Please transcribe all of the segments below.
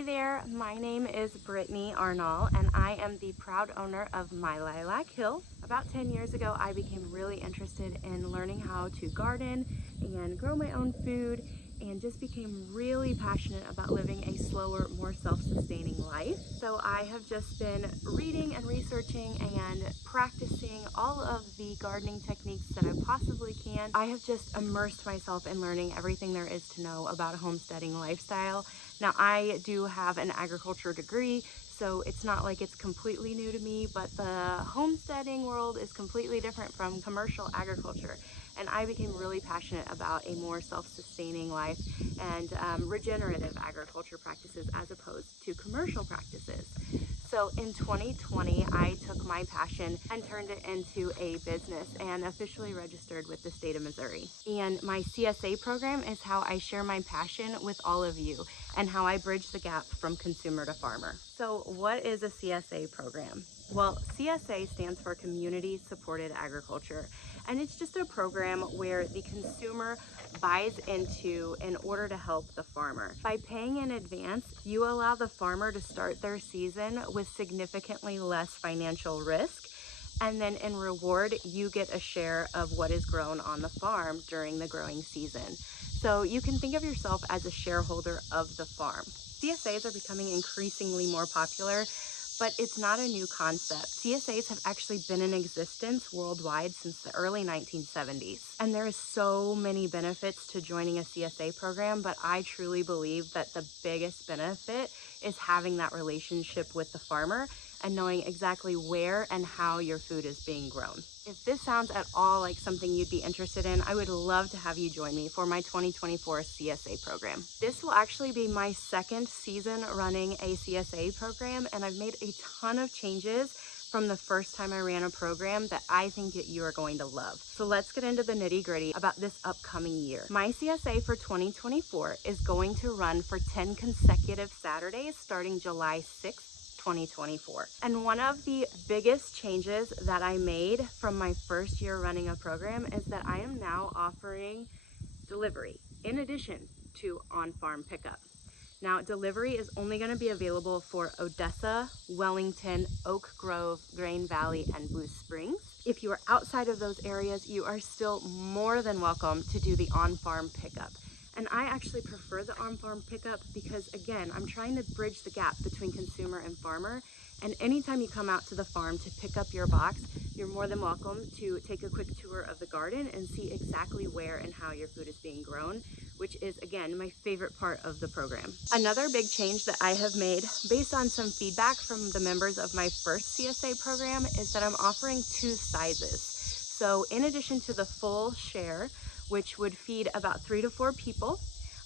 Hey there, my name is Brittney Arnall and I am the proud owner of My Lilac Hill. About 10 years ago, I became really interested in learning how to garden and grow my own food and just became really passionate about living a slower, more self-sustaining life. So I have just been reading and researching and practicing all of the gardening techniques that I possibly can. I have just immersed myself in learning everything there is to know about a homesteading lifestyle. Now, I do have an agriculture degree, so it's not like it's completely new to me, but the homesteading world is completely different from commercial agriculture. And I became really passionate about a more self-sustaining life and regenerative agriculture practices as opposed to commercial practices. So in 2020, I took my passion and turned it into a business and officially registered with the state of Missouri. And my CSA program is how I share my passion with all of you and how I bridge the gap from consumer to farmer. So what is a CSA program? Well, CSA stands for Community Supported Agriculture, and it's just a program where the consumer buys into in order to help the farmer. By paying in advance, you allow the farmer to start their season with significantly less financial risk, and then in reward, you get a share of what is grown on the farm during the growing season. So you can think of yourself as a shareholder of the farm. CSAs are becoming increasingly more popular, but it's not a new concept. CSAs have actually been in existence worldwide since the early 1970s. And there is so many benefits to joining a CSA program, but I truly believe that the biggest benefit is having that relationship with the farmer and knowing exactly where and how your food is being grown. If this sounds at all like something you'd be interested in, I would love to have you join me for my 2024 CSA program. This will actually be my second season running a CSA program, and I've made a ton of changes from the first time I ran a program that I think that you are going to love. So let's get into the nitty-gritty about this upcoming year. My CSA for 2024 is going to run for 10 consecutive Saturdays starting July 6th. 2024. And one of the biggest changes that I made from my first year running a program is that I am now offering delivery in addition to on-farm pickup. Now, delivery is only going to be available for Odessa, Wellington, Oak Grove, Grain Valley, and Blue Springs. If you are outside of those areas, you are still more than welcome to do the on-farm pickup. And I actually prefer the on-farm pickup because, again, I'm trying to bridge the gap between consumer and farmer. And anytime you come out to the farm to pick up your box, you're more than welcome to take a quick tour of the garden and see exactly where and how your food is being grown, which is, again, my favorite part of the program. Another big change that I have made based on some feedback from the members of my first CSA program is that I'm offering 2 sizes. So in addition to the full share, which would feed about 3 to 4 people,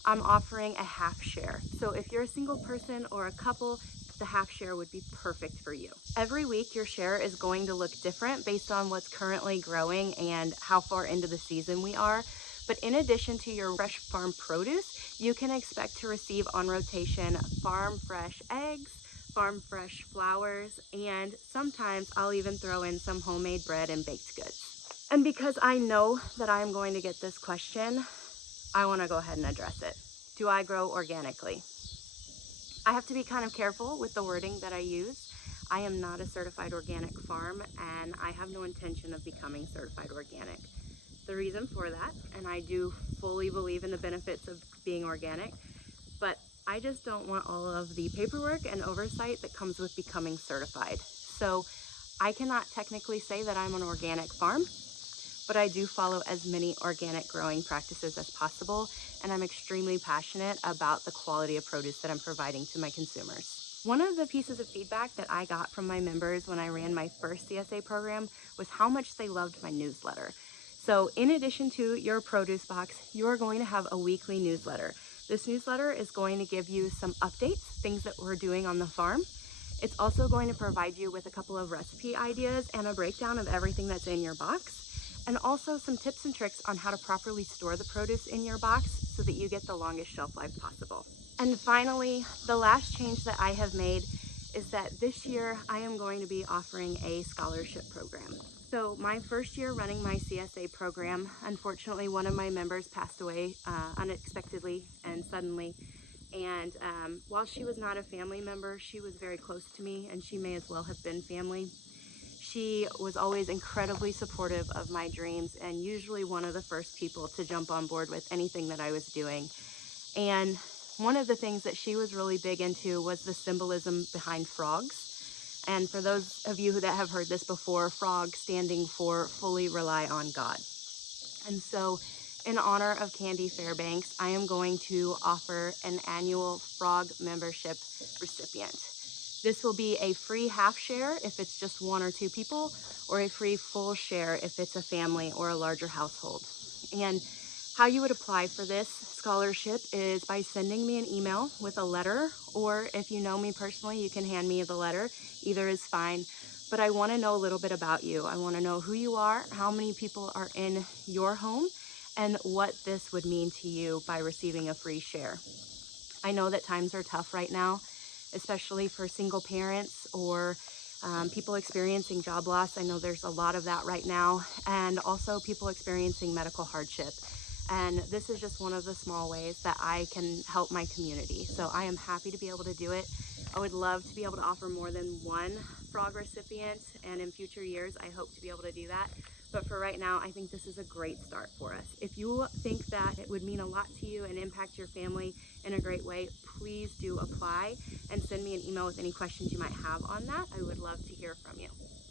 I'm offering a half share. So if you're a single person or a couple, the half share would be perfect for you. Every week your share is going to look different based on what's currently growing and how far into the season we are. But in addition to your fresh farm produce, you can expect to receive on rotation farm fresh eggs, farm fresh flowers, and sometimes I'll even throw in some homemade bread and baked goods. And because I know that I'm going to get this question, I want to go ahead and address it. Do I grow organically? I have to be kind of careful with the wording that I use. I am not a certified organic farm, and I have no intention of becoming certified organic. The reason for that, and I do fully believe in the benefits of being organic, but I just don't want all of the paperwork and oversight that comes with becoming certified. So I cannot technically say that I'm an organic farm, but I do follow as many organic growing practices as possible, and I'm extremely passionate about the quality of produce that I'm providing to my consumers. One of the pieces of feedback that I got from my members when I ran my first CSA program was how much they loved my newsletter. So in addition to your produce box, you are going to have a weekly newsletter. This newsletter is going to give you some updates, things that we're doing on the farm. It's also going to provide you with a couple of recipe ideas and a breakdown of everything that's in your box, and also some tips and tricks on how to properly store the produce in your box so that you get the longest shelf life possible. And finally, the last change that I have made is that this year I am going to be offering a scholarship program. So my first year running my CSA program, unfortunately one of my members passed away unexpectedly and suddenly, And while she was not a family member, she was very close to me, and she may as well have been family. She was always incredibly supportive of my dreams and usually one of the first people to jump on board with anything that I was doing. And one of the things that she was really big into was the symbolism behind frogs. And for those of you that have heard this before, frog standing for fully rely on God. And so in honor of Candy Fairbanks, I am going to offer an annual frog membership recipient. This will be a free half share if it's just 1 or 2 people, or a free full share if it's a family or a larger household. And how you would apply for this scholarship is by sending me an email with a letter, or if you know me personally, you can hand me the letter. Either is fine. But I want to know a little bit about you. I want to know who you are, how many people are in your home, and what this would mean to you by receiving a free share. I know that times are tough right now, especially for single parents or people experiencing job loss. I know there's a lot of that right now, and also people experiencing medical hardship. And this is just one of the small ways that I can help my community. So I am happy to be able to do it. I would love to be able to offer more than one frog recipient, and in future years, I hope to be able to do that. But for right now, I think this is a great start for us. If you think that it would mean a lot to you and impact your family in a great way, please do apply and send me an email with any questions you might have on that. I would love to hear from you.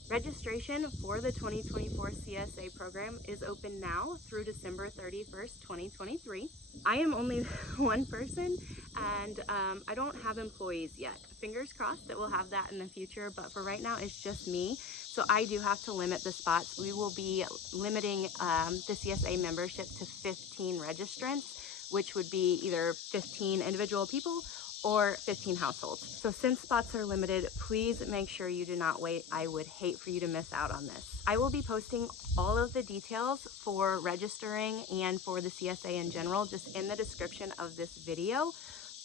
Registration for the 2024 CSA program is open now through December 31st, 2023. I am only one person, and I don't have employees yet. Fingers crossed that we'll have that in the future, but for right now it's just me. So I do have to limit the spots. We will be limiting the CSA membership to 15 registrants, which would be either 15 individual people or 15 households. So since spots are limited, please make sure you do not wait. I would hate for you to miss out on this. I will be posting all of the details for registering and for the CSA in general just in the description of this video.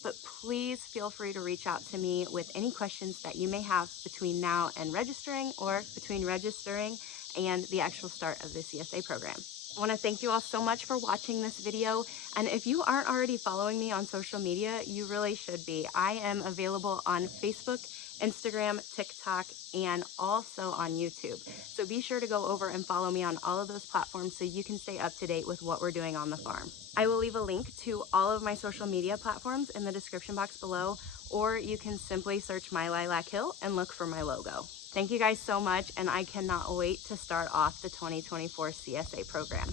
But please feel free to reach out to me with any questions that you may have between now and registering, or between registering and the actual start of the CSA program. I want to thank you all so much for watching this video, and if you aren't already following me on social media, you really should be. I am available on Facebook, Instagram, TikTok, and also on YouTube. So be sure to go over and follow me on all of those platforms so you can stay up to date with what we're doing on the farm. I will leave a link to all of my social media platforms in the description box below, or you can simply search My Lilac Hill and look for my logo. Thank you guys so much, and I cannot wait to start off the 2024 CSA program.